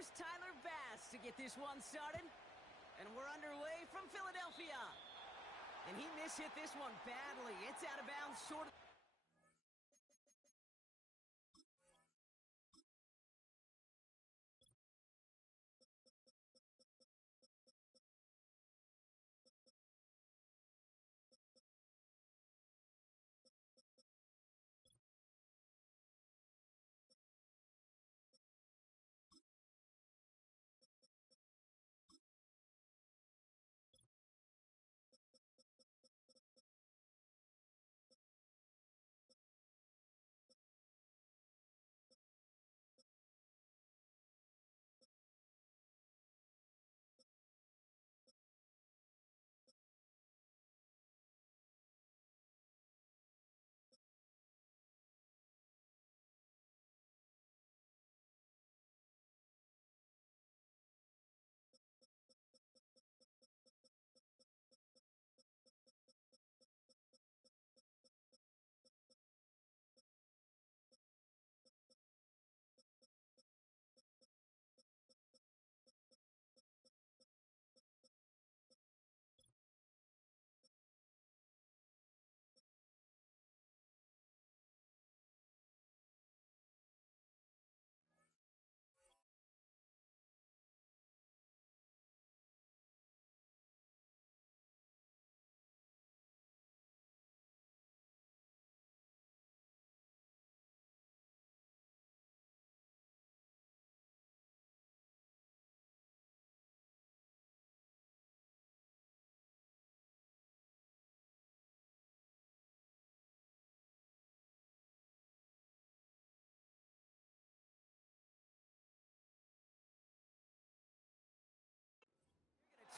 Here's Tyler Bass to get this one started. And we're underway from Philadelphia. And he mishit this one badly. It's out of bounds short of...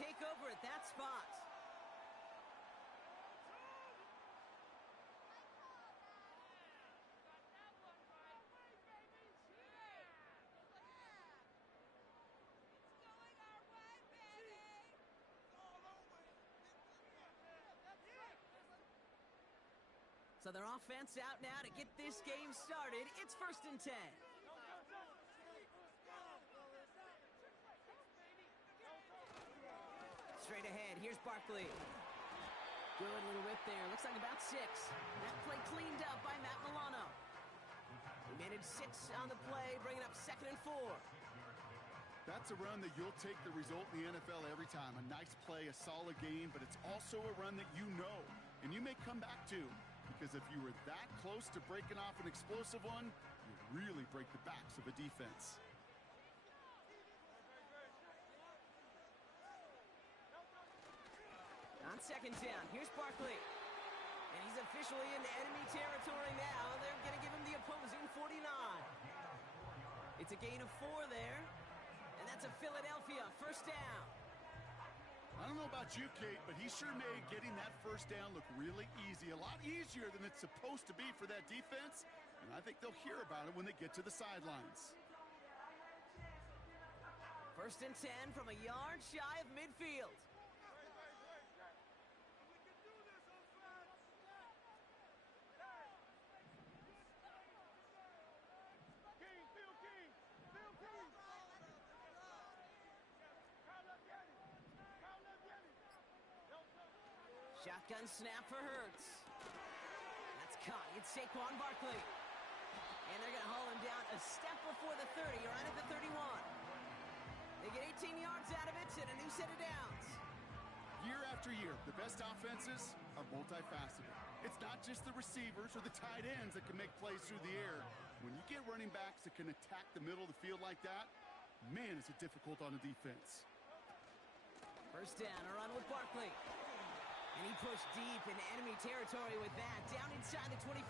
Take over at that spot. So their offense out now to get this game started. It's 1st and 10. Straight ahead, here's Barkley. Good little whip there, looks like about 6. That play cleaned up by Matt Milano. He managed 6 on the play, bringing up 2nd and 4. That's a run that you'll take the result in the NFL every time. A nice play, a solid game, but it's also a run that you know, and you may come back to, because if you were that close to breaking off an explosive one, you really break the backs of a defense. On 2nd down, here's Barkley. And he's officially into enemy territory now. They're going to give him the opposing 49. It's a gain of 4 there. And that's a Philadelphia 1st down. I don't know about you, Kate, but he sure made getting that 1st down look really easy. A lot easier than it's supposed to be for that defense. And I think they'll hear about it when they get to the sidelines. 1st and 10 from a yard shy of midfield. Shotgun snap for Hurts. That's caught. It's Saquon Barkley. And they're going to haul him down a step before the 30, right at the 31. They get 18 yards out of it and a new set of downs. Year after year, the best offenses are multifaceted. It's not just the receivers or the tight ends that can make plays through the air. When you get running backs that can attack the middle of the field like that, man, is it difficult on the defense. 1st down, a run with Barkley. And he pushed deep into enemy territory with that, down inside the 25.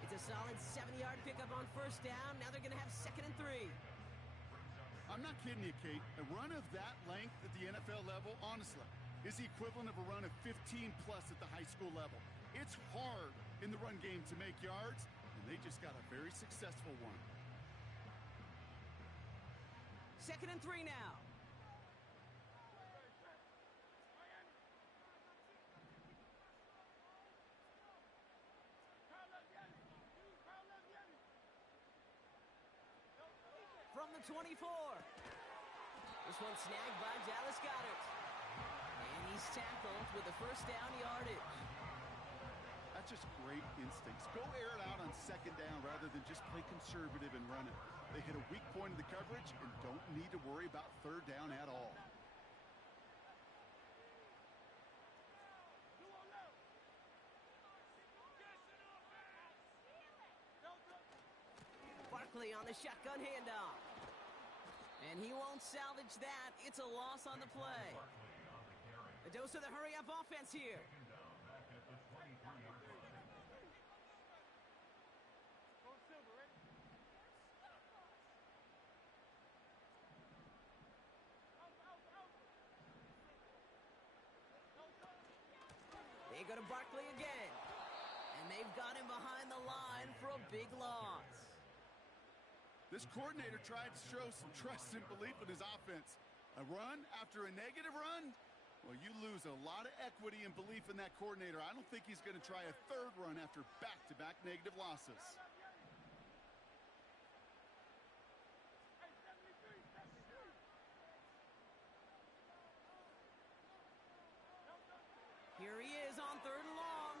It's a solid 7-yard pickup on 1st down. Now they're going to have 2nd and 3. I'm not kidding you, Kate. A run of that length at the NFL level, honestly, is the equivalent of a run of 15-plus at the high school level. It's hard in the run game to make yards, and they just got a very successful one. 2nd and 3 now. From the 24. This one snagged by Dallas Goedert. And he's tackled with the first down yardage. That's just great instincts. Go air it out on second down rather than just play conservative and run it. They hit a weak point in the coverage and don't need to worry about third down at all. Barkley on the shotgun handoff. And he won't salvage that. It's a loss on the play. A dose of the hurry-up offense here. They go to Barkley again. And they've got him behind the line for a big loss. This coordinator tried to show some trust and belief in his offense. A run after a negative run? Well, you lose a lot of equity and belief in that coordinator. I don't think he's going to try a third run after back-to-back negative losses. Here he is on third and long.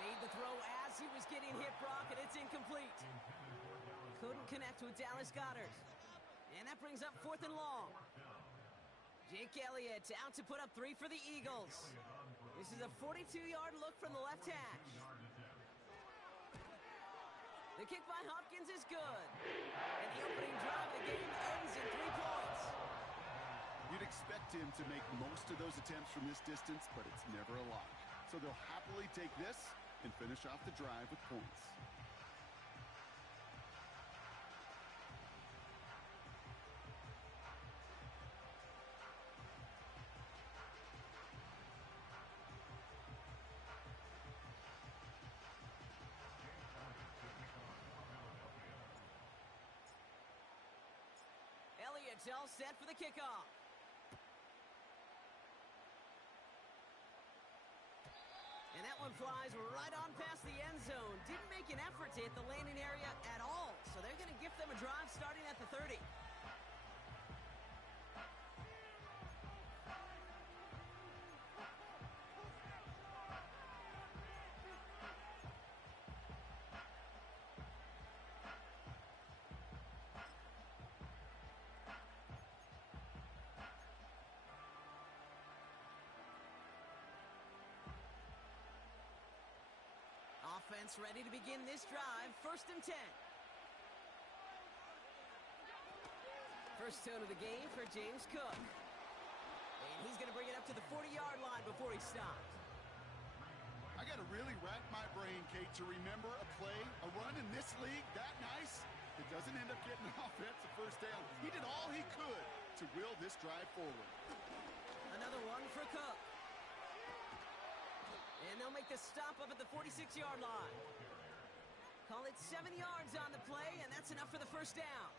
Made the throw as he was getting hit, Brock, and it's incomplete. Couldn't connect with Dallas Goedert. And that brings up fourth and long. Jake Elliott out to put up 3 for the Eagles. This is a 42-yard look from the left hash. The kick by Hopkins is good. And the opening drive of the game ends in 3 points. You'd expect him to make most of those attempts from this distance, but it's never a lot. So they'll happily take this and finish off the drive with points. Elliott's all set for the kickoff. And that one flies right on past the end zone. Didn't make an effort to hit the landing area at all. So they're going to gift them a drive starting at the 30. Offense ready to begin this drive. First and 10. First tone of the game for James Cook. And he's going to bring it up to the 40-yard line before he stops. I got to really rack my brain, Kate, to remember a play, a run in this league that nice that doesn't end up getting an offensive first down. He did all he could to will this drive forward. Another one for Cook. And they'll make the stop up at the 46-yard line. Call it 7 yards on the play, and that's enough for the first down.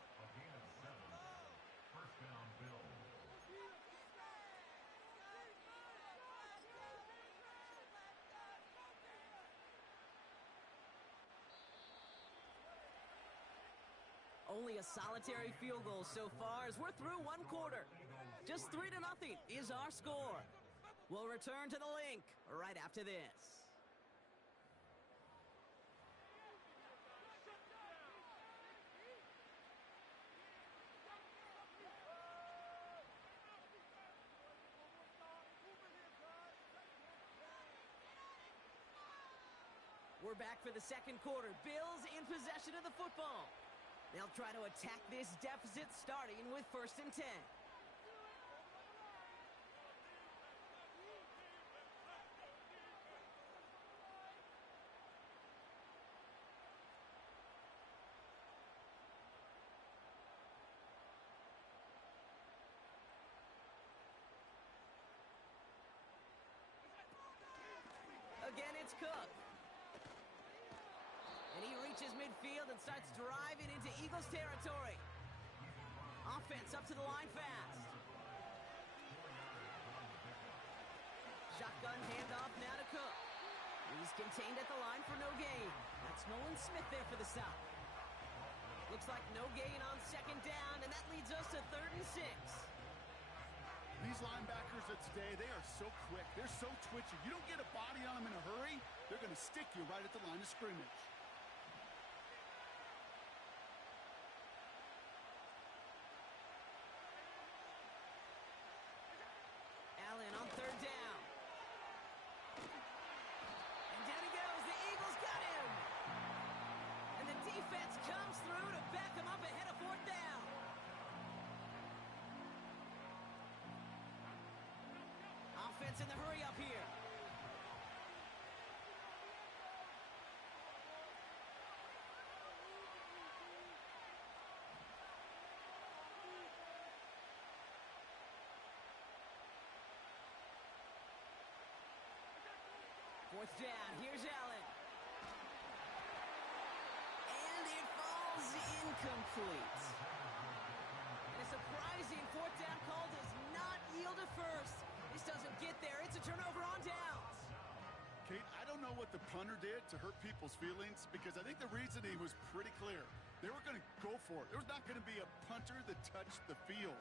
Only a solitary field goal so far as we're through one quarter. Just 3-0 is our score. We'll return to the link right after this. We're back for the second quarter. Bills in possession of the football. They'll try to attack this deficit starting with first and 10. Again, it's Cook. And he reaches midfield and starts driving into Eagles territory. Offense up to the line fast. Shotgun handoff now to Cook. He's contained at the line for no gain. That's Nolan Smith there for the stop. Looks like no gain on second down, and that leads us to 3rd and 6. These linebackers of today, they are so quick. They're so twitchy. You don't get a body on them in a hurry, they're going to stick you right at the line of scrimmage. Allen on 3rd down. And down he goes. The Eagles got him. And the defense comes through to back him up ahead of 4th down. Offense in the hurry up here. Fourth down, here's Allen. And it falls incomplete. And a surprising 4th down call does not yield a first. This doesn't get there. It's a turnover on downs. Kate, I don't know what the punter did to hurt people's feelings because I think the reasoning was pretty clear. They were going to go for it. There was not going to be a punter that touched the field.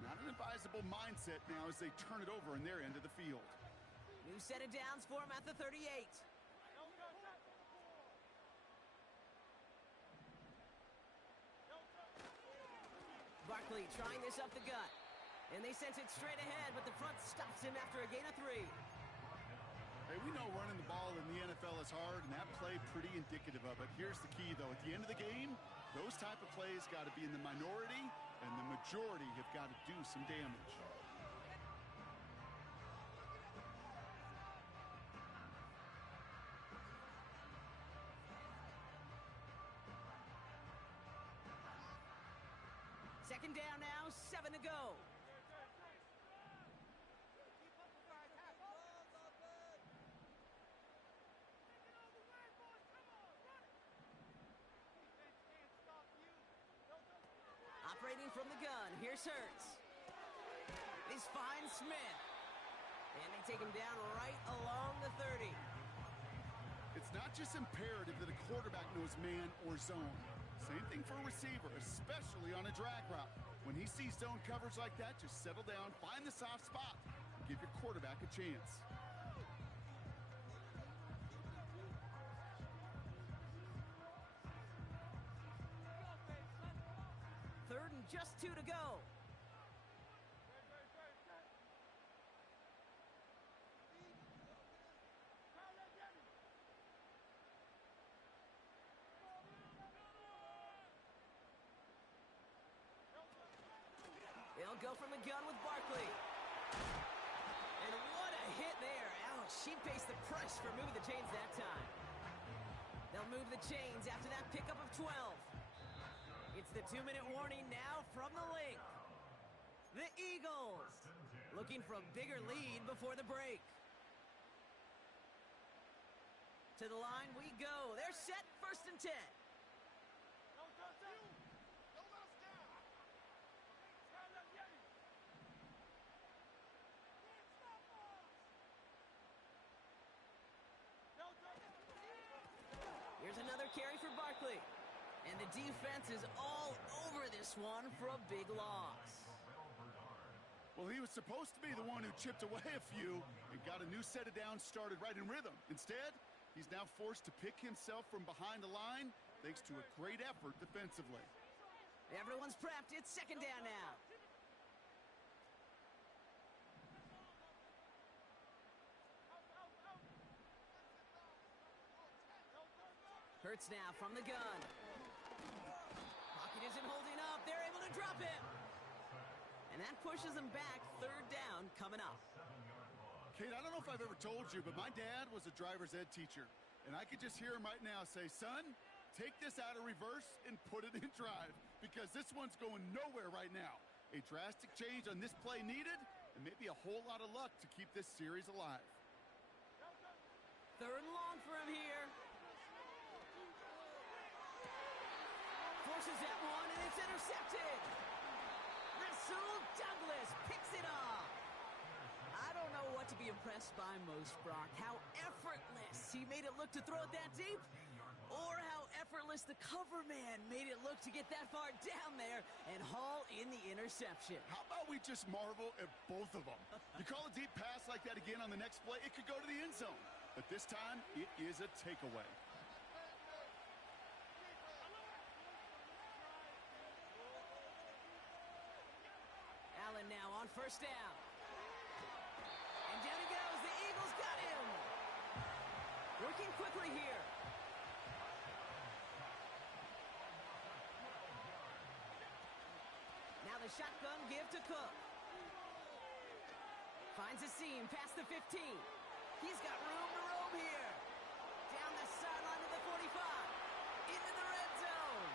Not an advisable mindset now as they turn it over in their end of the field. New set of downs for him at the 38. Barkley trying this up the gut. And they sent it straight ahead, but the front stops him after a gain of 3. Hey, we know running the ball in the NFL is hard, and that play pretty indicative of it. Here's the key, though. At the end of the game, those type of plays got to be in the minority, and the majority have got to do some damage. Second down now, 7 to go. Operating from the gun, here's Hurts. He's finds Smith. And they take him down right along the 30. It's not just imperative that a quarterback knows man or zone. Same thing for a receiver, especially on a drag route. When he sees zone coverage like that, just settle down, find the soft spot, and give your quarterback a chance. Third and just 2 to go. They'll go from the gun with Barkley. And what a hit there. Ouch, she pays the price for moving the chains that time. They'll move the chains after that pickup of 12. It's the 2-minute warning now from the link. The Eagles looking for a bigger lead before the break. To the line we go. They're set, 1st and 10. Here's another carry for Barkley. And the defense is all over this one for a big loss. Well, he was supposed to be the one who chipped away a few and got a new set of downs started right in rhythm. Instead, he's now forced to pick himself from behind the line thanks to a great effort defensively. Everyone's prepped. It's 2nd down now. Hurts now from the gun. Pocket isn't holding up. They're able to drop him. And that pushes them back. 3rd down coming up. Kate, I don't know if I've ever told you, but my dad was a driver's ed teacher. And I could just hear him right now say, son, take this out of reverse and put it in drive because this one's going nowhere right now. A drastic change on this play needed and maybe a whole lot of luck to keep this series alive. 3rd and long for him here. Forces that one, and it's intercepted. Rasul Douglas picks it off. I don't know what to be impressed by most, Brock. How effortless he made it look to throw it that deep, or how effortless. The cover man made it look to get that far down there and haul in the interception. How about we just marvel at both of them? You call a deep pass like that again on the next play, it could go to the end zone. But this time, it is a takeaway. Allen now on first down. And down he goes. The Eagles got him. Working quickly here. Now the shotgun give to Cook. Finds a seam past the 15. He's got room to roam here. Down the sideline to the 45. Into the red zone.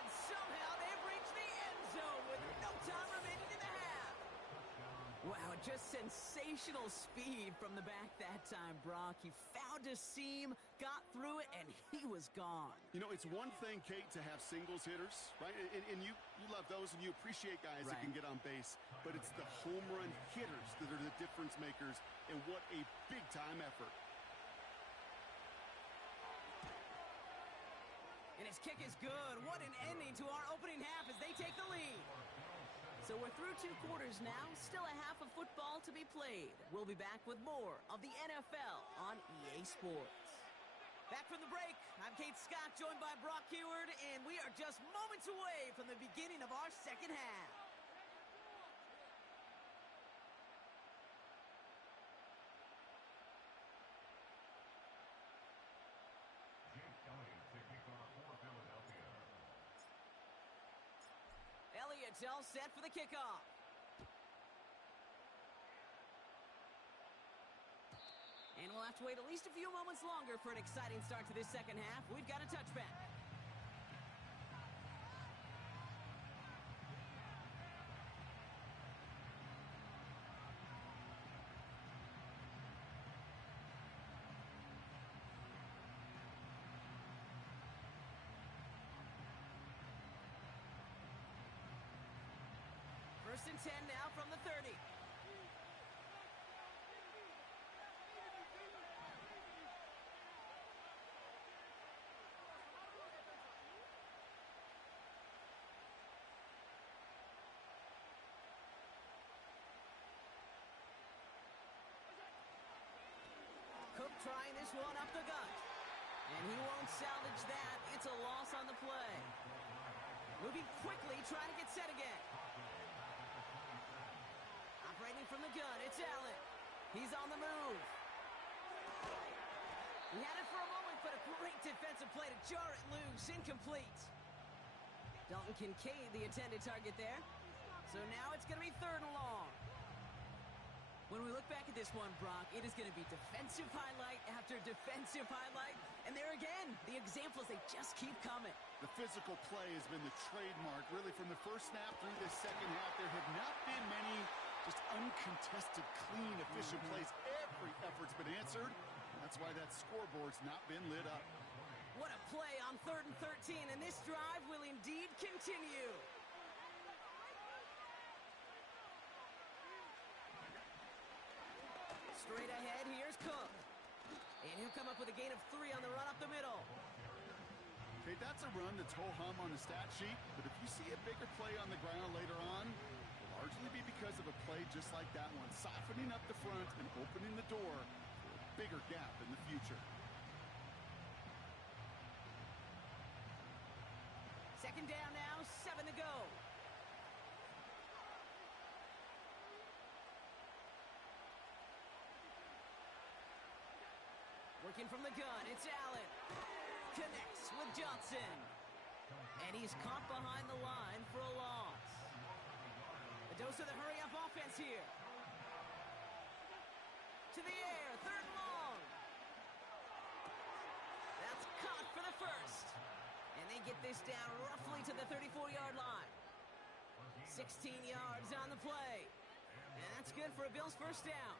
And somehow they've reached the end zone with no time remaining in the half. Wow, just sensational speed from the back that time, Brock. He found a seam, got through it, and he was gone. You know, it's one thing, Kate, to have singles hitters, right? And you love those and you appreciate guys that can get on base. But it's the home run hitters that are the difference makers, and what a big-time effort. And his kick is good. What an ending to our opening half as they take the lead. So we're through 2 quarters now. Still a half of football to be played. We'll be back with more of the NFL on EA Sports. Back from the break, I'm Kate Scott, joined by Brock Heward, and we are just moments away from the beginning of our second half. Elliott's all set for the kickoff. And we'll have to wait at least a few moments longer for an exciting start to this second half. We've got a touchback. First and 10 now from the 30. Cook trying this one up the gut. And he won't salvage that. It's a loss on the play. Moving quickly, trying to get set again. Operating from the gun, it's Allen. He's on the move. He had it for a moment, but a great defensive play to jar it loose. Incomplete. Dalton Kincaid, the intended target there. So now it's going to be 3rd and long. When we look back at this one, Brock, it is going to be defensive highlight after defensive highlight. And there again, the examples, they just keep coming. The physical play has been the trademark, really, from the first snap through this second half. There have not been many just uncontested, clean, efficient plays. Every effort's been answered. That's why that scoreboard's not been lit up. What a play on 3rd and 13, and this drive will indeed continue. Straight ahead, here's Cook. And he'll come up with a gain of 3 on the run up the middle. Okay, that's a run that's ho-hum on the stat sheet, but if you see a bigger play on the ground later on, it'll largely be because of a play just like that one, softening up the front and opening the door for a bigger gap in the future. Second down now, 7 to go. Working from the gun, it's Allen. Connects with Johnson. And he's caught behind the line for a loss. A dose of the hurry-up offense here. To the air, 3rd and long. That's caught for the first. And they get this down roughly to the 34-yard line. 16 yards on the play. And that's good for a Bills first down.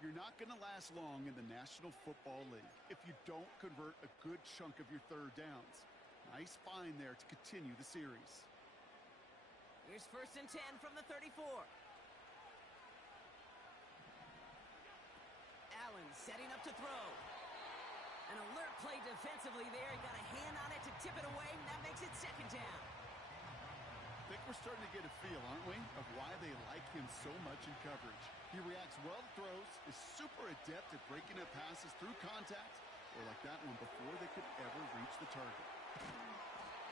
You're not going to last long in the National Football League if you don't convert a good chunk of your 3rd downs. Nice find there to continue the series. Here's 1st and 10 from the 34. Allen setting up to throw. An alert play defensively there. He got a hand on it to tip it away, and that makes it second down. I think we're starting to get a feel, aren't we, of why they like him so much in coverage. He reacts well to throws, is super adept at breaking up passes through contact, or like that one before they could ever reach the target.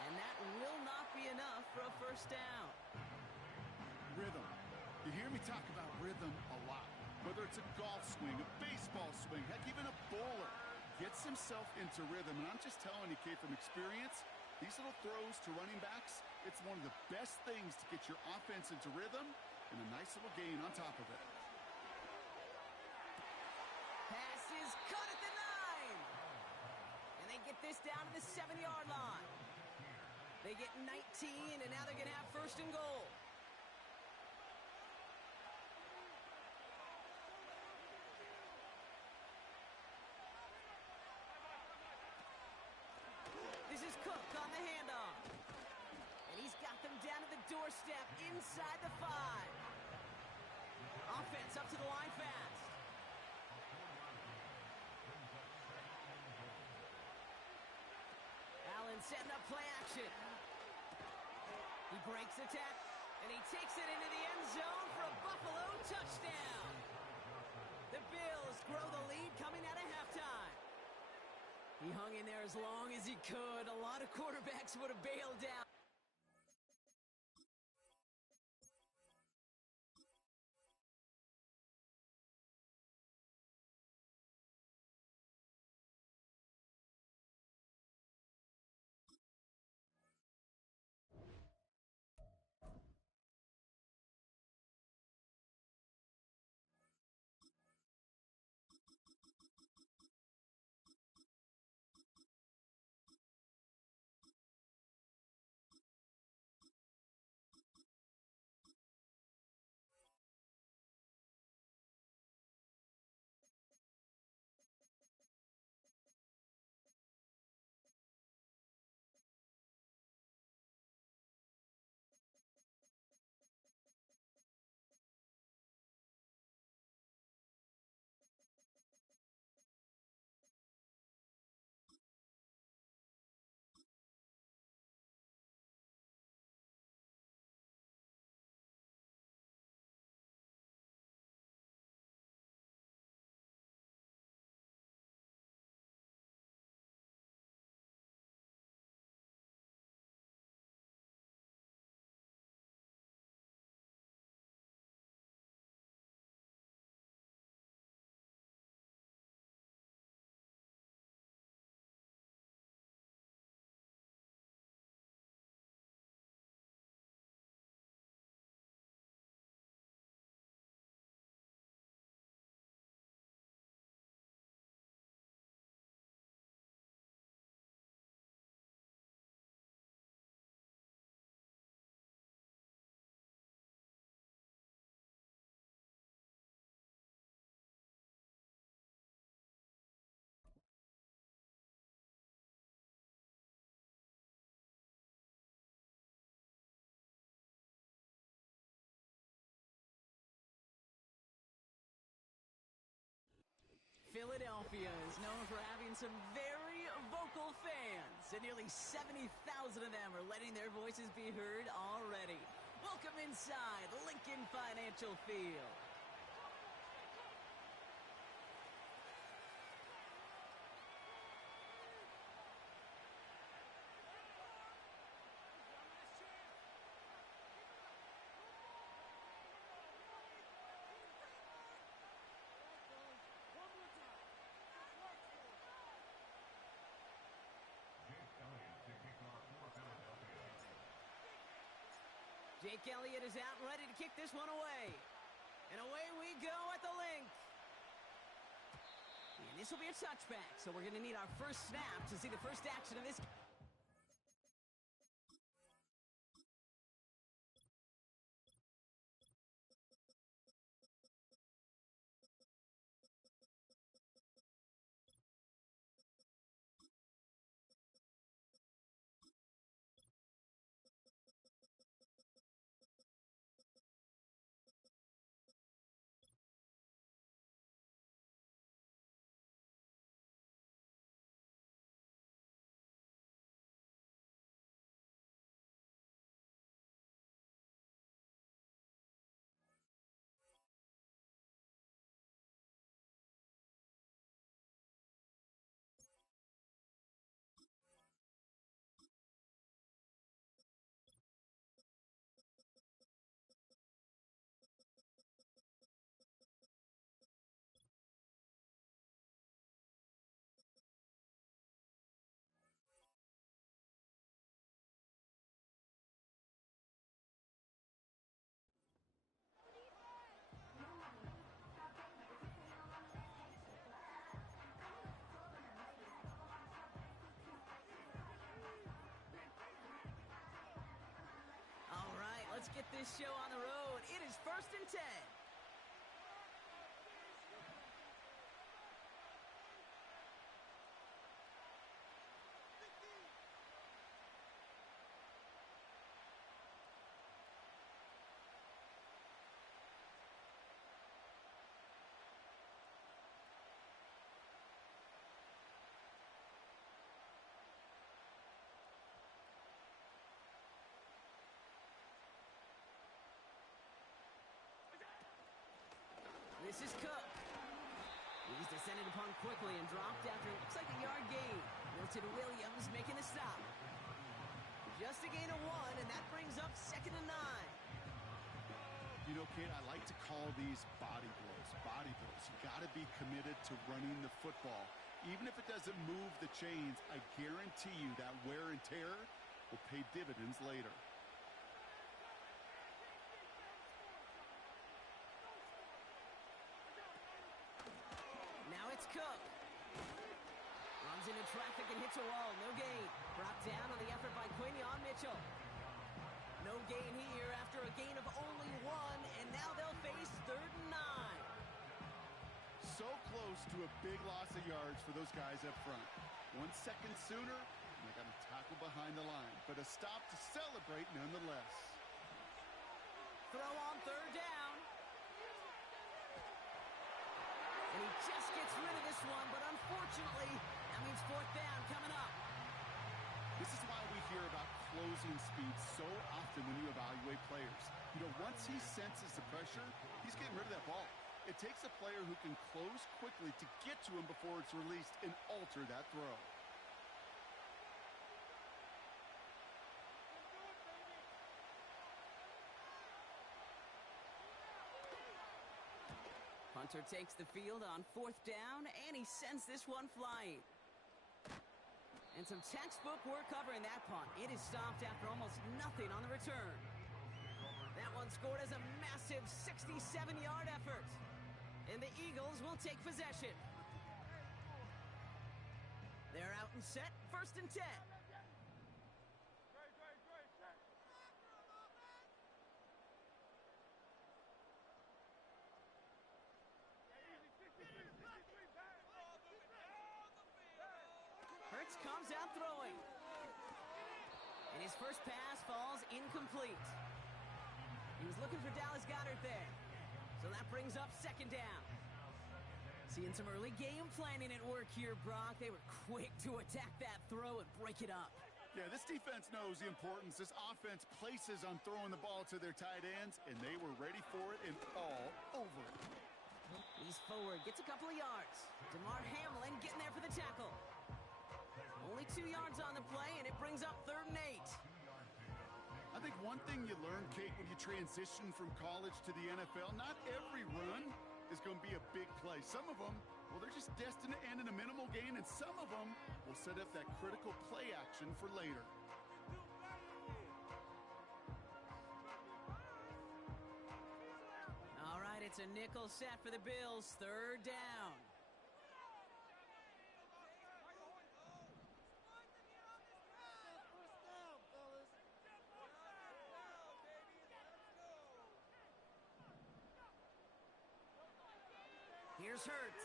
And that will not be enough for a first down. Rhythm. You hear me talk about rhythm a lot. Whether it's a golf swing, a baseball swing, heck, even a bowler gets himself into rhythm. And I'm just telling you, Kate, from experience, these little throws to running backs, it's one of the best things to get your offense into rhythm and a nice little gain on top of it. Pass is caught at the 9. And they get this down to the 7-yard line. They get 19, and now they're going to have first and goal. This is Cook on the handoff. And he's got them down to the doorstep inside the 5. Offense up to the line fast. Allen setting up play action. He breaks the tackle, and he takes it into the end zone for a Buffalo touchdown. The Bills grow the lead coming out of halftime. He hung in there as long as he could. A lot of quarterbacks would have bailed out. Philadelphia is known for having some very vocal fans, and nearly 70,000 of them are letting their voices be heard already. Welcome inside Lincoln Financial Field. Jake Elliott is out and ready to kick this one away. And away we go at the link. And this will be a touchback, so we're going to need our first snap to see the first action of this. this show on the road. It is 1st and 10. This is Cook. He's descended upon quickly and dropped after it looks like a yard gain. Milton Williams making the stop. Just a gain of 1, and that brings up 2nd and 9. You know, Kate, I like to call these body blows. Body blows. You got to be committed to running the football. Even if it doesn't move the chains, I guarantee you that wear and tear will pay dividends later. Cook runs into traffic and hits a wall. No gain. Brought down on the effort by Quinion Mitchell. No gain here after a gain of only 1, and now they'll face 3rd and 9. So close to a big loss of yards for those guys up front. 1 second sooner, and they got to tackle behind the line. But a stop to celebrate nonetheless. Throw on 3rd down. And he just gets rid of this one, but unfortunately, that means 4th down coming up. This is why we hear about closing speed so often when you evaluate players. You know, once he senses the pressure, he's getting rid of that ball. It takes a player who can close quickly to get to him before it's released and alter that throw. Hunter takes the field on 4th down, and he sends this one flying. And some textbook work covering that punt. It is stopped after almost nothing on the return. That one scored as a massive 67-yard effort. And the Eagles will take possession. They're out and set, 1st and 10. Comes out throwing. And his first pass falls incomplete. He was looking for Dallas Goedert there. So that brings up 2nd down. Seeing some early game planning at work here, Brock. They were quick to attack that throw and break it up. Yeah, this defense knows the importance this offense places on throwing the ball to their tight ends, and they were ready for it and all over it. He's forward, gets a couple of yards. DeMar Hamlin getting there for the tackle. Only 2 yards on the play, and it brings up 3rd and 8. I think one thing you learn, Kate, when you transition from college to the NFL, not every run is going to be a big play. Some of them, well, they're just destined to end in a minimal gain, and some of them will set up that critical play action for later. All right, it's a nickel set for the Bills. 3rd down. Here's Hurts.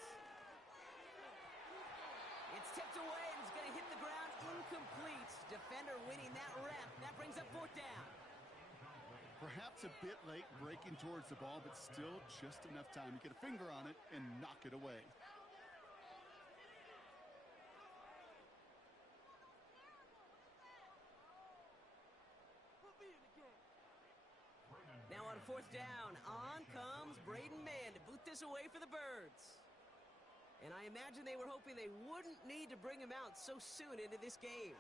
It's tipped away and it's going to hit the ground incomplete. Defender winning that rep. That brings up 4th down. Perhaps a bit late breaking towards the ball, but still just enough time to get a finger on it and knock it away. Now on 4th down, on comes Braden Mann to boot this away for the Birds. And I imagine they were hoping they wouldn't need to bring him out so soon into this game.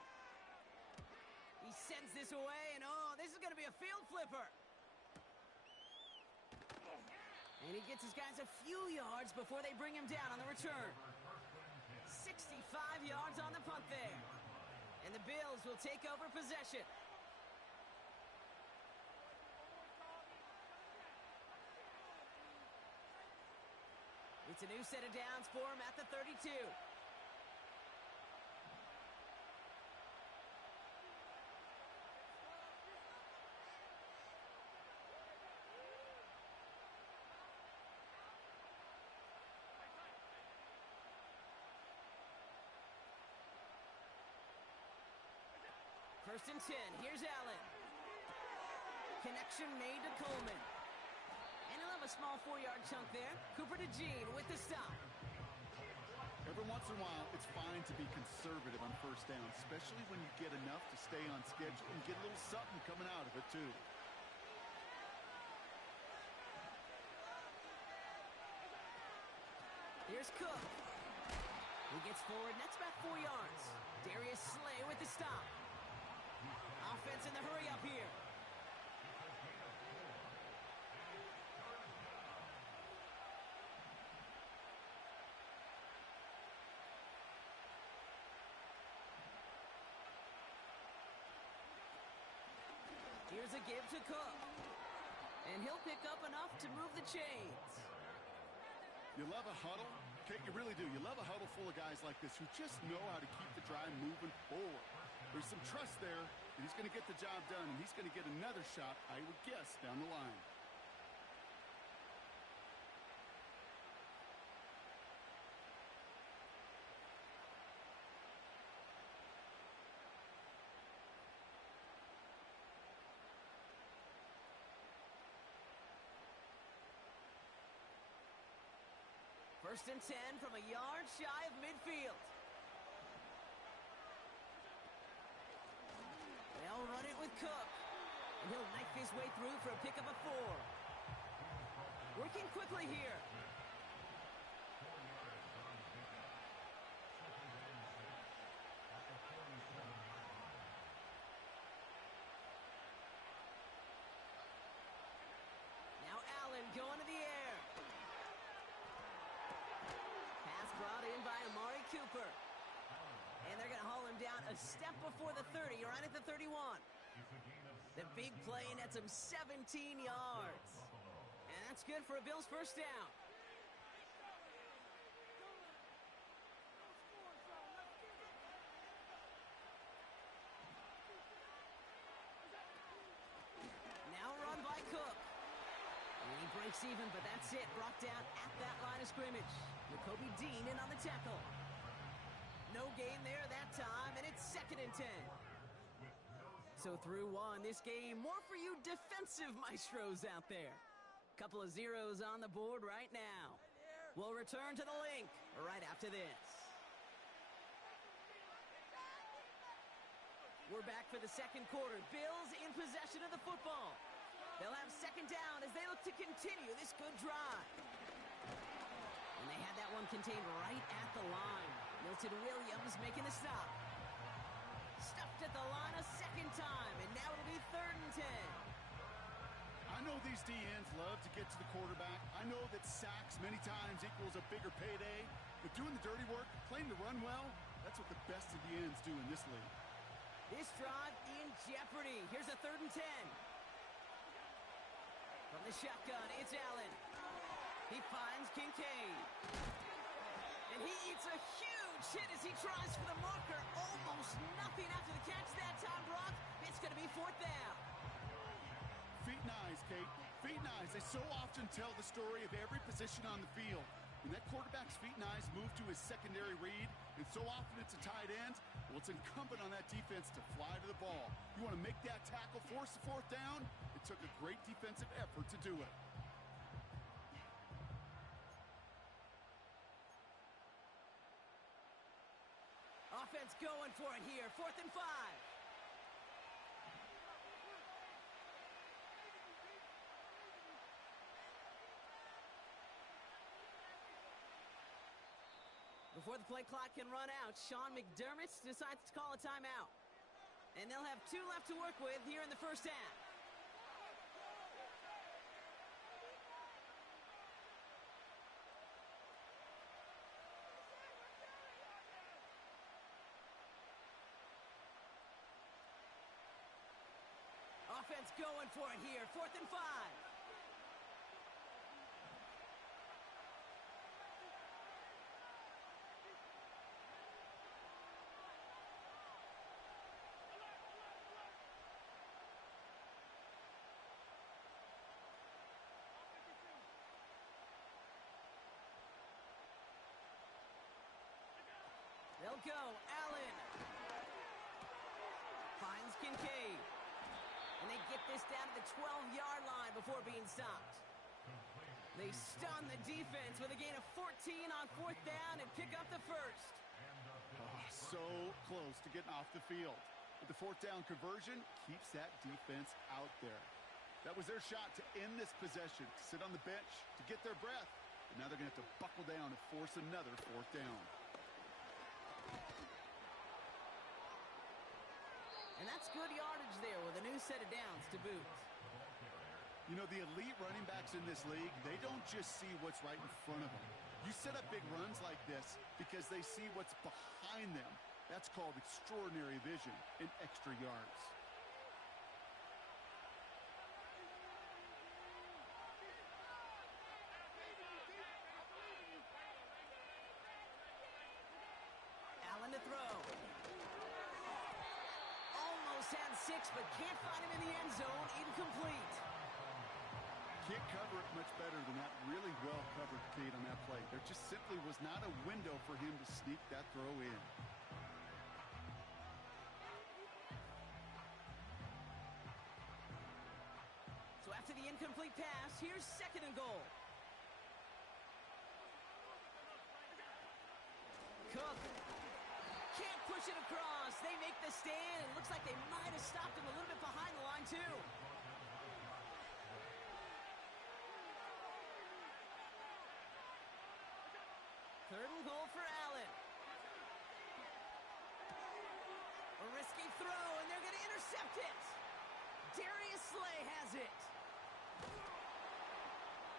He sends this away, and oh, this is going to be a field flipper. And he gets his guys a few yards before they bring him down on the return. 65 yards on the punt there. And the Bills will take over possession. It's a new set of downs for him at the 32. First and 10. Here's Allen. Connection made to Coleman. And he'll have a small 4-yard chunk there. Cooper to Gene with the stop. Every once in a while, it's fine to be conservative on first down, especially when you get enough to stay on schedule and get a little something coming out of it, too. Here's Cook. He gets forward, and that's about 4 yards. Darius Slay with the stop. Offense in the hurry up here. Here's a give to Cook. And he'll pick up enough to move the chains. You love a huddle? Kate, you really do. You love a huddle full of guys like this who just know how to keep the drive moving forward. There's some trust there that he's going to get the job done, and he's going to get another shot, I would guess, down the line. First and 10 from a yard shy of midfield. They'll run it with Cook. And he'll knife his way through for a pickup of 4. Working quickly here. Now Allen going to the air. Brought in by Amari Cooper. And they're going to haul him down a step before the 30, right at the 31. The big play nets him 17 yards. And that's good for a Bills first down. Now run by Cook. And he breaks even, but that's it. Brought down at that line of scrimmage. Kobe Dean in on the tackle. No gain there that time, and it's 2nd and 10. So through 1, this game, more for you defensive maestros out there. Couple of zeros on the board right now. We'll return to the link right after this. We're back for the second quarter. Bills in possession of the football. They'll have second down as they look to continue this good drive. And they had that one contained right at the line. Milton Williams making the stop. Stuffed at the line a second time, and now it'll be 3rd and 10. I know these DNs love to get to the quarterback. I know that sacks many times equals a bigger payday. But doing the dirty work, playing to run well, that's what the best of the ends do in this league. This drive in jeopardy. Here's a 3rd and 10. From the shotgun, it's Allen. He finds Kincaid. And he eats a huge hit as he tries for the marker. Almost nothing after the catch that time, Brock. It's going to be 4th down. Feet and eyes, Kate. Feet and eyes. They so often tell the story of every position on the field. When that quarterback's feet and eyes move to his secondary read, and so often it's a tight end, well, it's incumbent on that defense to fly to the ball. You want to make that tackle, force the 4th down? It took a great defensive effort to do it. Offense going for it here. 4th and 5. Before the play clock can run out, Sean McDermott decides to call a timeout. And they'll have 2 left to work with here in the first half. Offense going for it here. 4th and 5. They'll go. Allen finds Kincaid. And they get this down to the 12-yard line before being stopped. They stun the defense with a gain of 14 on 4th down and pick up the first. Oh, so close to getting off the field. But the 4th down conversion keeps that defense out there. That was their shot to end this possession, to sit on the bench, to get their breath. And now they're going to have to buckle down and force another 4th down. And that's good yardage there with a new set of downs to boot. You know, the elite running backs in this league, they don't just see what's right in front of them. You set up big runs like this because they see what's behind them. That's called extraordinary vision and extra yards. Allen to throw. Almost had 6, but can't find him in the end zone. Incomplete. Can't cover it much better than that. Really well covered, Kate, on that play. There just simply was not a window for him to sneak that throw in. So after the incomplete pass, here's 2nd and goal. Cook can't push it across. They make the stand. It looks like they might have stopped him a little bit behind the line, too. Third and goal for Allen. A risky throw, and they're going to intercept it. Darius Slay has it.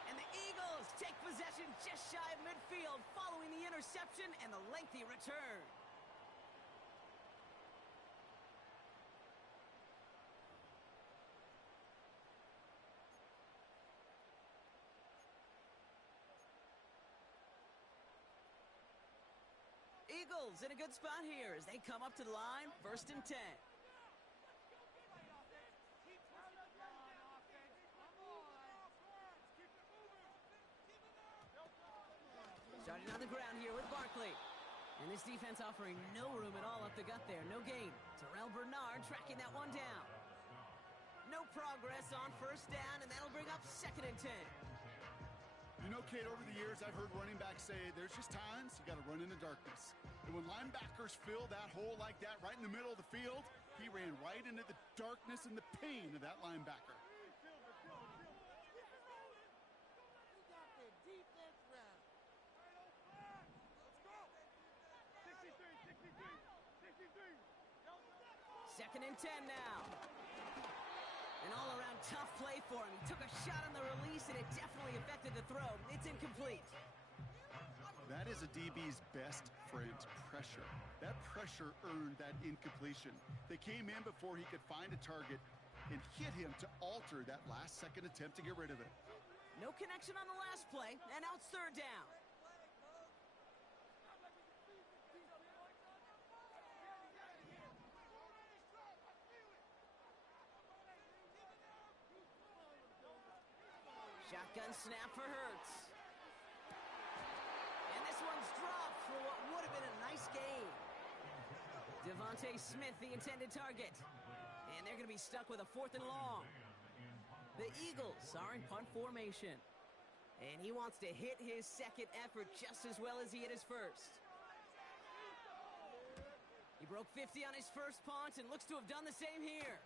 And the Eagles take possession just shy of midfield following the interception and the lengthy return. Eagles in a good spot here as they come up to the line, 1st and 10. Starting on the ground here with Barkley. And this defense offering no room at all up the gut there. No gain. Terrell Bernard tracking that one down. No progress on 1st down, and that'll bring up 2nd and 10. You know, Kate, over the years, I've heard running backs say there's just times you got to run in the darkness. And when linebackers fill that hole like that right in the middle of the field, he ran right into the darkness and the pain of that linebacker. Second and 10 now. An all-around tough play for him. He took a shot on the release, and it definitely affected the throw. It's incomplete. That is a DB's best friend, pressure. That pressure earned that incompletion. They came in before he could find a target and hit him to alter that last-second attempt to get rid of it. No connection on the last play, and now it's 3rd down. Shotgun snap for Hurts. And this one's dropped for what would have been a nice gain. Devontae Smith, the intended target. And they're going to be stuck with a 4th and long. The Eagles are in punt formation. And he wants to hit his 2nd effort just as well as he hit his 1st. He broke 50 on his 1st punt and looks to have done the same here.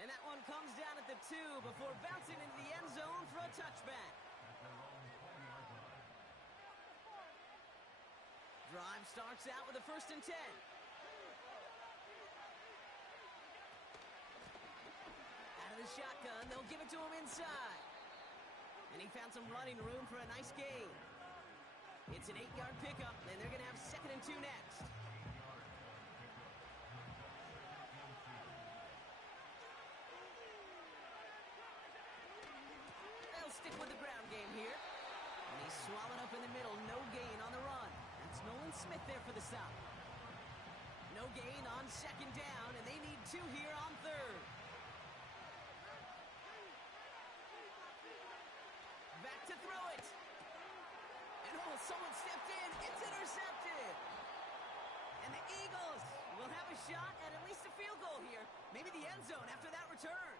And that one comes down at the 2 before bouncing into the end zone for a touchback. Drive starts out with a 1st and 10. Out of the shotgun, they'll give it to him inside. And he found some running room for a nice gain. It's an 8-yard pickup, and they're going to have 2nd and 2 next. Stick with the ground game here. And he's swallowed up in the middle. No gain on the run. That's Nolan Smith there for the stop. No gain on 2nd down, and they need 2 here on 3rd. Back to throw it. And oh, someone stepped in. It's intercepted. And the Eagles will have a shot at least a field goal here. Maybe the end zone after that return.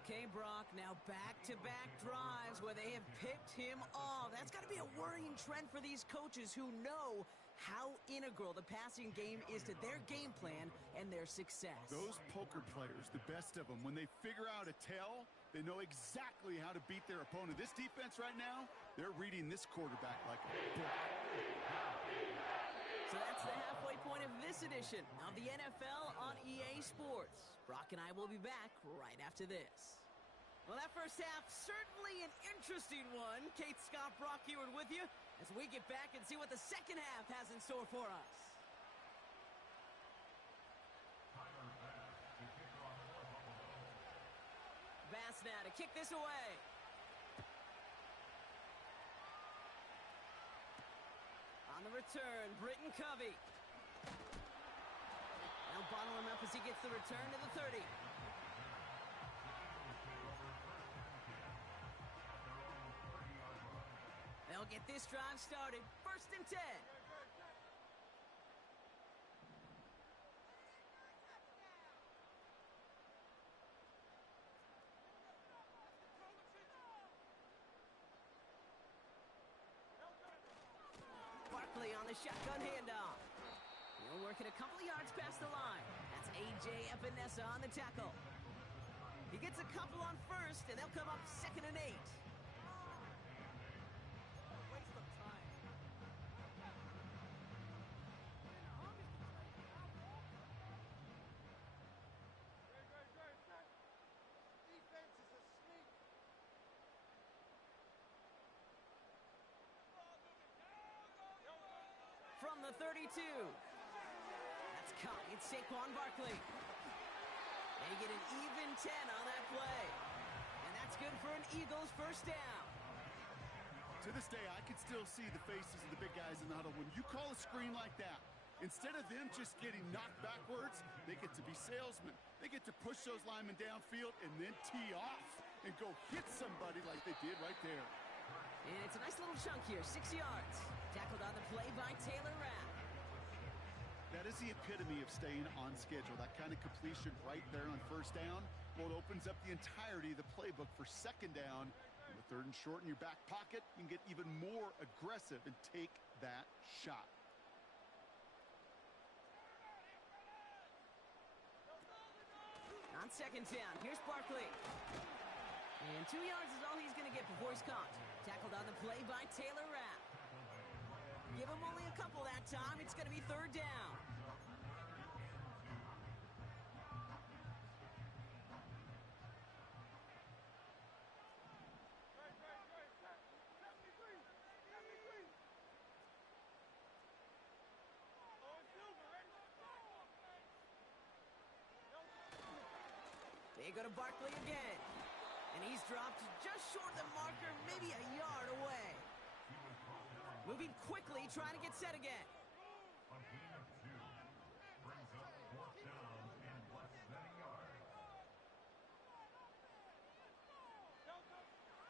Okay, Brock, now back-to-back drives where they have picked him off. That's got to be a worrying trend for these coaches who know how integral the passing game is to their game plan and their success. Those poker players, the best of them, when they figure out a tell, they know exactly how to beat their opponent. This defense right now, they're reading this quarterback like a book. So that's the halfway point of this edition of the NFL on EA Sports. Brock and I will be back right after this. Well, that first half, certainly an interesting one. Kate, Scott, Brock Eward with you as we get back and see what the second half has in store for us. Bass now to kick this away. On the return, Britton Covey. Now bottle him up as he gets the return to the 30. They'll get this drive started. 1st and 10. Barkley on the shotgun handoff. He'll work it a couple of yards past the line. That's A.J. Epinesa on the tackle. He gets a couple on 1st, and they'll come up 2nd and 8. Waste of time. Defense is asleep. From the 32. That's caught. It's Saquon Barkley. They get an even 10 on that play. And that's good for an Eagles first down. To this day, I can still see the faces of the big guys in the huddle. When you call a screen like that, instead of them just getting knocked backwards, they get to be salesmen. They get to push those linemen downfield and then tee off and go hit somebody like they did right there. And it's a nice little chunk here, 6 yards. Tackled on the play by Taylor Rapp. That is the epitome of staying on schedule. That kind of completion right there on 1st down. Well, it opens up the entirety of the playbook for 2nd down. And with 3rd and short in your back pocket, you can get even more aggressive and take that shot. On 2nd down, here's Barkley. And 2 yards is all he's going to get before he's caught. Tackled on the play by Taylor Rapp. Give him only a couple that time. It's going to be 3rd down. They go to Barkley again. And he's dropped just short of the marker, maybe a yard away. Moving quickly, trying to get set again.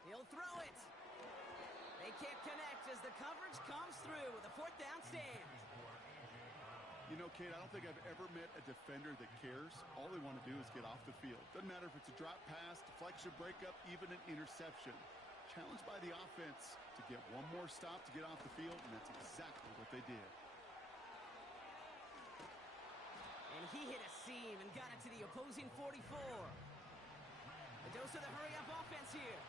He'll throw it. They can't connect as the coverage comes through with a 4th down stand. You know, Kate, I don't think I've ever met a defender that cares. All they want to do is get off the field. Doesn't matter if it's a drop pass, deflection, breakup, even an interception. Challenged by the offense to get one more stop to get off the field, and that's exactly what they did. And he hit a seam and got it to the opposing 44. A dose of the hurry-up offense here.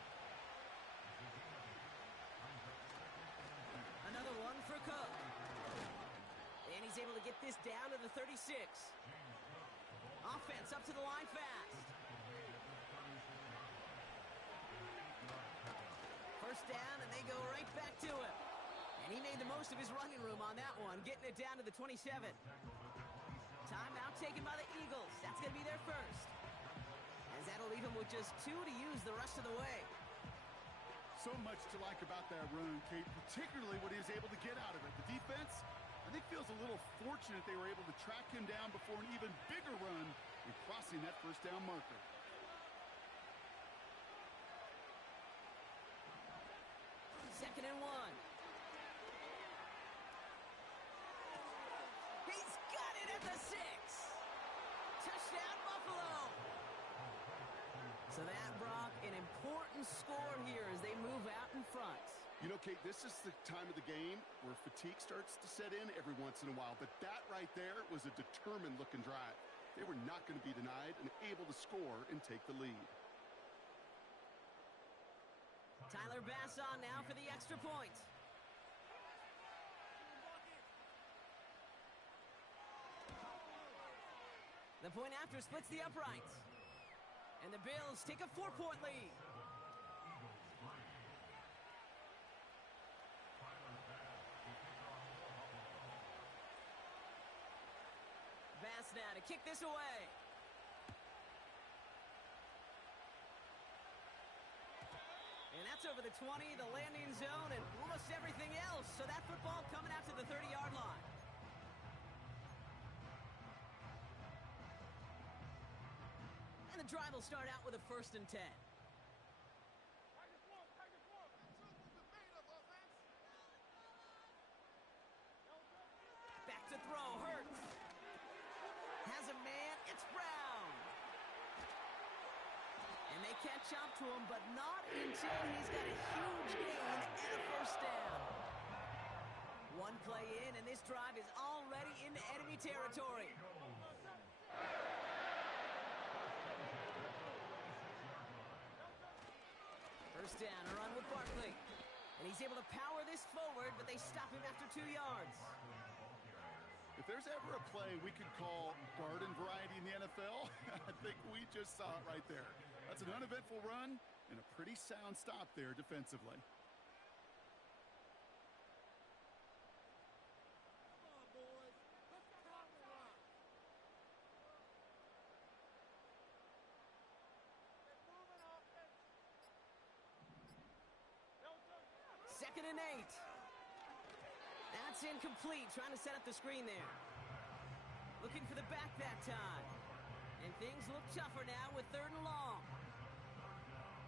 Another one for Cook. And he's able to get this down to the 36. Offense up to the line fast. 1st down, and they go right back to him. And he made the most of his running room on that one, getting it down to the 27. Timeout taken by the Eagles. That's going to be their first. As that'll leave him with just 2 to use the rest of the way. So much to like about that run, Kate, particularly what he was able to get out of it. The defense, I think, feels a little fortunate they were able to track him down before an even bigger run and crossing that 1st down marker. So that, Brock, an important score here as they move out in front. You know, Kate, this is the time of the game where fatigue starts to set in every once in a while. But that right there was a determined-looking drive. They were not going to be denied and able to score and take the lead. Tyler Bass on now for the extra point. The point after splits the uprights. And the Bills take a 4-point lead. Bass now to kick this away. And that's over the 20, the landing zone, and almost everything else. So that football coming out to the 30-yard line. And the drive will start out with a 1st and 10. Back to throw, Hurts. Has a man, it's Brown. And they catch up to him, but not until he's got a huge gain and a 1st down. One play in, and this drive is already into enemy territory. First down, a run with Barkley. And he's able to power this forward, but they stop him after 2 yards. If there's ever a play we could call garden variety in the NFL, I think we just saw it right there. That's an uneventful run and a pretty sound stop there defensively. Second and 8. That's incomplete. Trying to set up the screen there. Looking for the back that time. And things look tougher now with 3rd and long.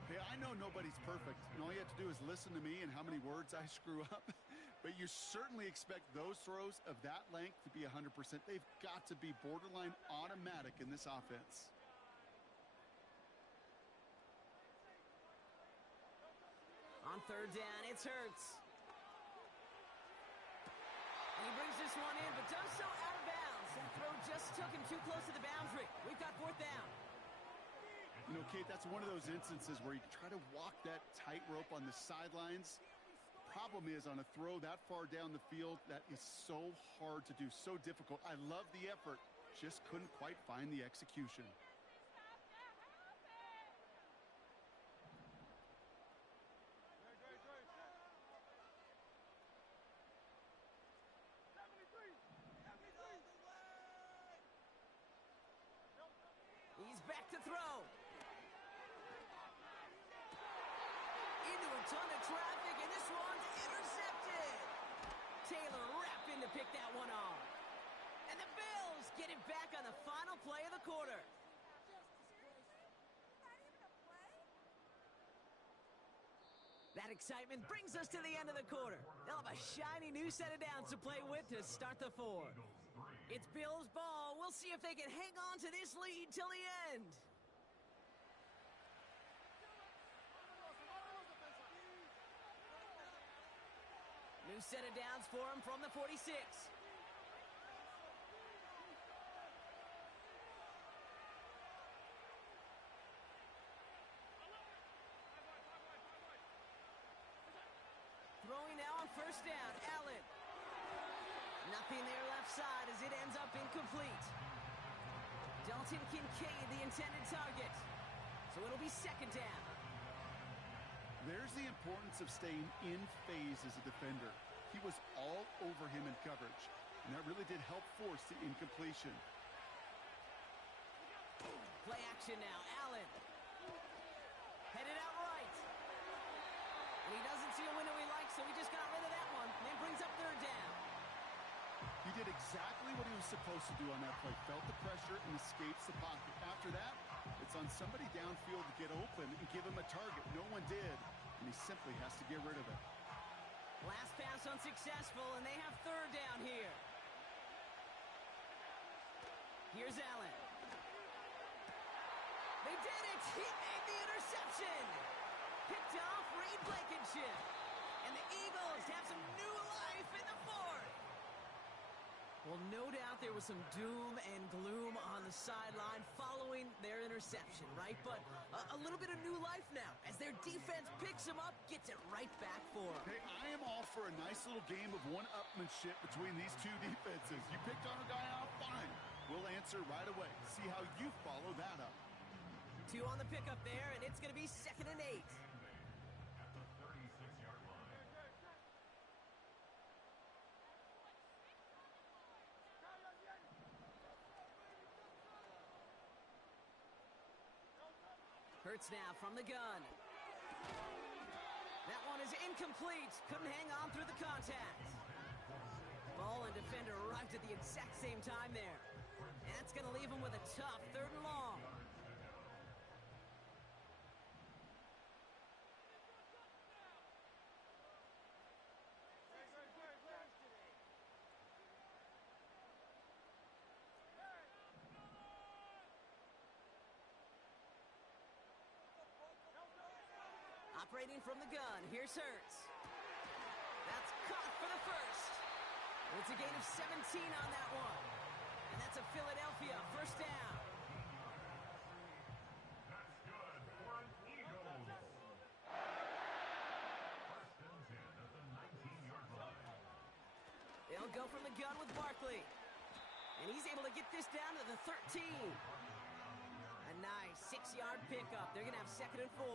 Hey, I know nobody's perfect, and all you have to do is listen to me and how many words I screw up. But you certainly expect those throws of that length to be 100%. They've got to be borderline automatic in this offense. On 3rd down, it's Hurts. And he brings this one in, but does so out of bounds. That throw just took him too close to the boundary. We've got 4th down. You know, Kate, that's one of those instances where you try to walk that tightrope on the sidelines. Problem is, on a throw that far down the field, that is so hard to do, so difficult. I love the effort, just couldn't quite find the execution. He's back to throw. Into a ton of traffic, and this one's intercepted. Taylor wrapped in to pick that one off. And the Bills get it back on the final play of the quarter. That excitement brings us to the end of the quarter. They'll have a shiny new set of downs to play with to start the 4th. It's Bills ball. We'll see if they can hang on to this lead till the end. New set of downs for him from the 46. Throwing now on 1st down, Allen. Nothing there left side as it ends up incomplete. Dalton Kincaid, the intended target. So it'll be 2nd down. There's the importance of staying in phase as a defender. He was all over him in coverage, and that really did help force the incompletion. Play action now, Allen. Headed out right. And he doesn't see a window he likes, so he just got rid of that one. And then brings up 3rd down. He did exactly what he was supposed to do on that play. Felt the pressure and escapes the pocket. After that, it's on somebody downfield to get open and give him a target. No one did, and he simply has to get rid of it. Last pass unsuccessful, and they have 3rd down here. Here's Allen. They did it! He made the interception! Picked off Reed Blankenship. And the Eagles have some new life in the fourth. Well, no doubt there was some doom and gloom on the sideline following their interception, right? But a little bit of new life now as their defense picks them up, gets it right back for them. Hey, I am all for a nice little game of one-upmanship between these two defenses. You picked on a guy out, fine. We'll answer right away. See how you follow that up. 2 on the pickup there, and it's going to be 2nd and 8. Hurts now from the gun. That one is incomplete. Couldn't hang on through the contact. Ball and defender arrived at the exact same time there. And that's going to leave him with a tough 3rd and long. Operating from the gun, here's Hurts. That's caught for the first. It's a gain of 17 on that one. And that's a Philadelphia 1st down. That's good for an Eagles. 1st and 10 at the 19-yard line. They'll go from the gun with Barkley. And he's able to get this down to the 13. A nice 6-yard pickup. They're going to have 2nd and 4.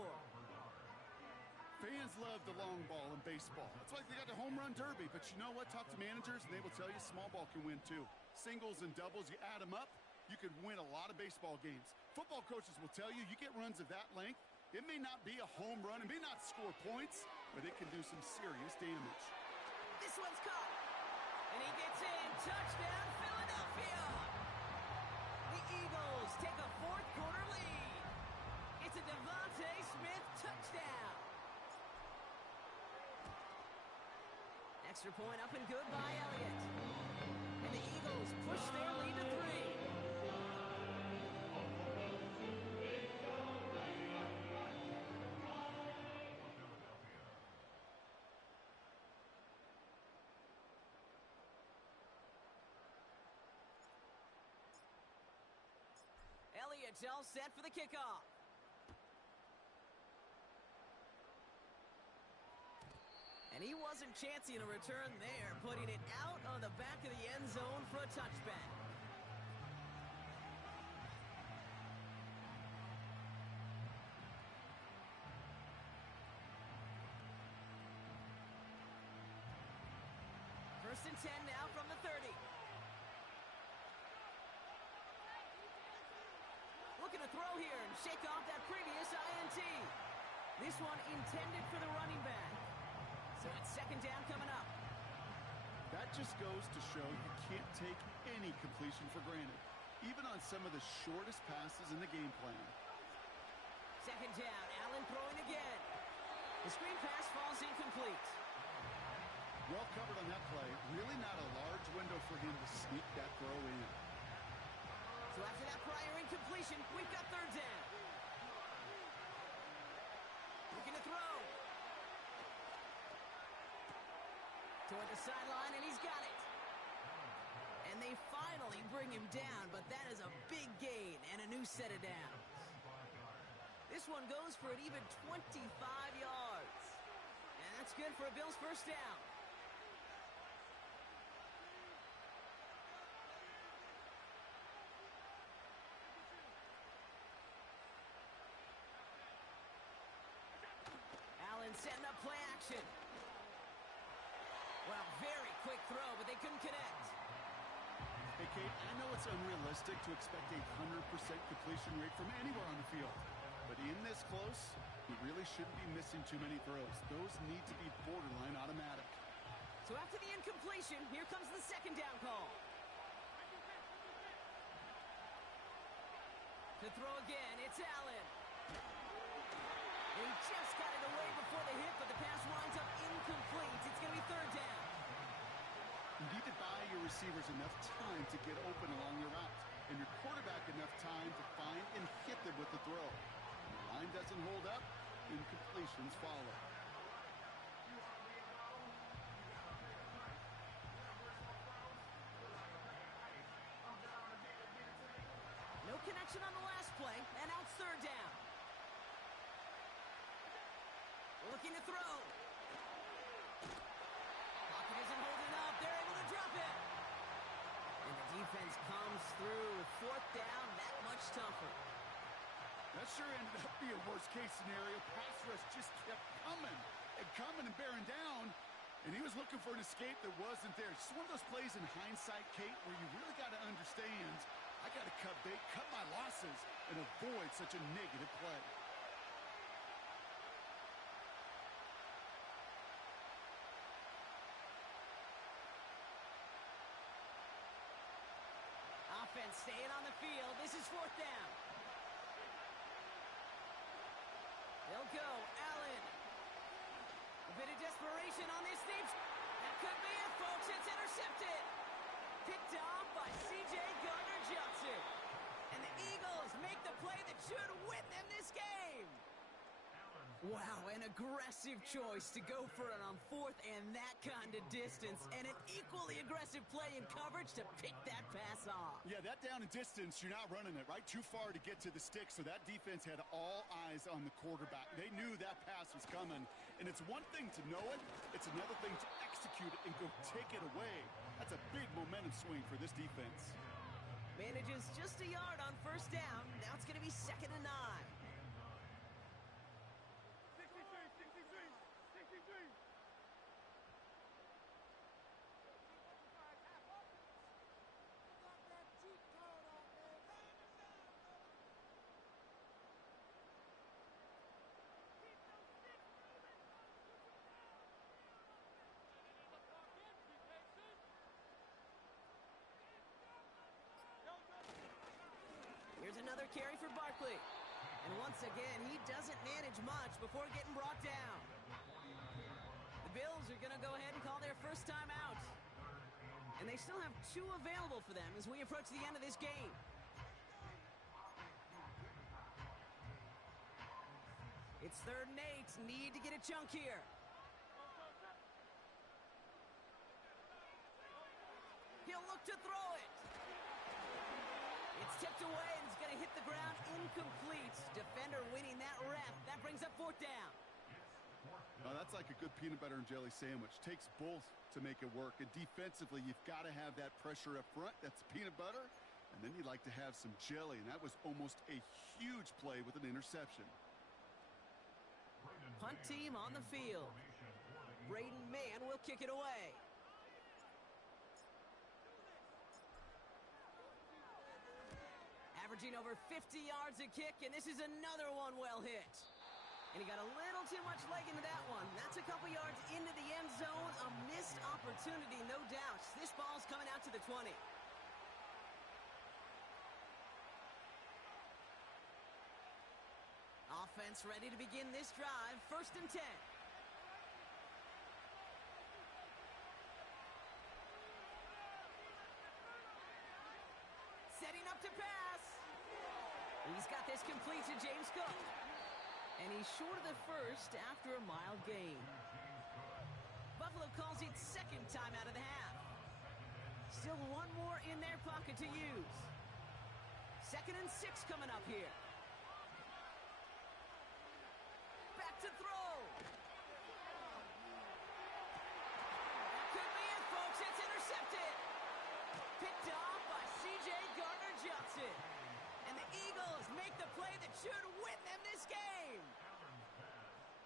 Fans love the long ball in baseball. It's like they got the home run derby. But you know what? Talk to managers, and they will tell you small ball can win too. Singles and doubles, you add them up, you could win a lot of baseball games. Football coaches will tell you, you get runs of that length, it may not be a home run, it may not score points, but it can do some serious damage. This one's caught. And he gets in. Touchdown, Philadelphia. The Eagles take a 4th quarter lead. It's a Devontae Smith touchdown. Extra point up and good by Elliott. And the Eagles push their lead to 3. Elliott's all set for the kickoff. And he wasn't chancing a return there, putting it out on the back of the end zone for a touchback. First and 10 now from the 30. Looking to throw here and shake off that previous INT. This one intended for the running back. So it's 2nd down coming up. That just goes to show you can't take any completion for granted, even on some of the shortest passes in the game plan. 2nd down, Allen throwing again. The screen pass falls incomplete. Well covered on that play. Really not a large window for him to sneak that throw in. So after that prior incompletion, we've got 3rd down. Looking to throw. Toward the sideline, and he's got it. And they finally bring him down, but that is a big gain and a new set of downs. This one goes for an even 25 yards. And that's good for a Bills 1st down. Allen setting up play action. Well, very quick throw, but they couldn't connect. Hey, Kate, I know it's unrealistic to expect a 100% completion rate from anywhere on the field. But in this close, you really shouldn't be missing too many throws. Those need to be borderline automatic. So after the incompletion, here comes the 2nd down call. To throw again, it's Allen. And he just got it away before the hit, but the pass winds up incomplete. It's going to be 3rd down. You need to buy your receivers enough time to get open along your route. and your quarterback enough time to find and hit them with the throw. When the line doesn't hold up, incompletions follow. No connection on the last play, and now it's third down. Looking to throw. Pocket isn't holding up. They're able to drop it. And the defense comes through with fourth down that much tougher. That sure ended up being a worst-case scenario. Pass rush just kept coming and bearing down, and he was looking for an escape that wasn't there. Just one of those plays in hindsight, Kate, where you really got to understand, I got to cut bait, cut my losses, and avoid such a negative play. Offense staying on the field. This is fourth down. They'll go. Allen. A bit of desperation on this deep. That could be it, folks. It's intercepted. Picked off by C.J. Gardner-Johnson. And the Eagles make the play that should win them this game. Wow, an aggressive choice to go for it on fourth and that kind of distance. And an equally aggressive play in coverage to pick that pass off. Yeah, that down and distance, you're not running it, right? Too far to get to the stick, so that defense had all eyes on the quarterback. They knew that pass was coming, and it's one thing to know it, it's another thing to execute it and go take it away. That's a big momentum swing for this defense. Manages just a yard on first down. Now it's going to be 2nd and 9. 63. Here's another carry for Barkley. And once again, he doesn't manage much before getting brought down. The Bills are going to go ahead and call their first time out. And they still have 2 available for them as we approach the end of this game. It's 3rd and 8. Need to get a chunk here. He'll look to throw it. It's tipped away and it's going to hit the ground incomplete. Defender winning that rep. That brings up 4th down. Well, that's like a good peanut butter and jelly sandwich. Takes both to make it work. And defensively, you've got to have that pressure up front. That's peanut butter. And then you'd like to have some jelly. And that was almost a huge play with an interception. Punt team on the field. Braden Mann will kick it away. Averaging over 50 yards a kick, and this is another one well hit. And he got a little too much leg into that one. That's a couple yards into the end zone. A missed opportunity, no doubt. This ball's coming out to the 20. Offense ready to begin this drive. 1st and 10. Setting up to pass. He's got this complete to James Cook. And he's short of the first after a mild gain. Buffalo calls it 2nd time out of the half. Still one more in their pocket to use. 2nd and 6 coming up here. Back to throw. That could be it, folks. It's intercepted. Picked off by C.J. Gardner-Johnson. And the Eagles make the play that should win them this game.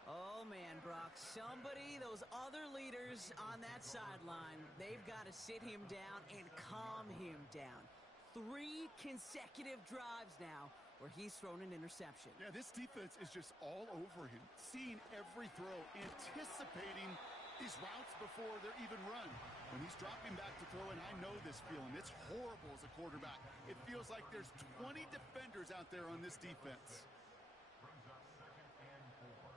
Oh, man, Brock. Somebody, those other leaders on that sideline, they've got to sit him down and calm him down. 3 consecutive drives now where he's thrown an interception. Yeah, this defense is just all over him. Seeing every throw, anticipating these routes before they're even run. When he's dropping back to throw, and I know this feeling. It's horrible as a quarterback. It feels like there's 20 defenders out there on this defense. Brings up 2nd and 4.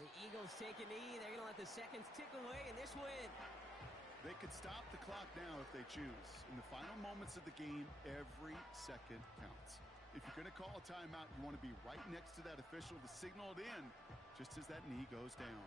The Eagles take a knee. They're going to let the seconds tick away in this win. They could stop the clock now if they choose. In the final moments of the game, every second counts. If you're going to call a timeout, you want to be right next to that official to signal it in just as that knee goes down.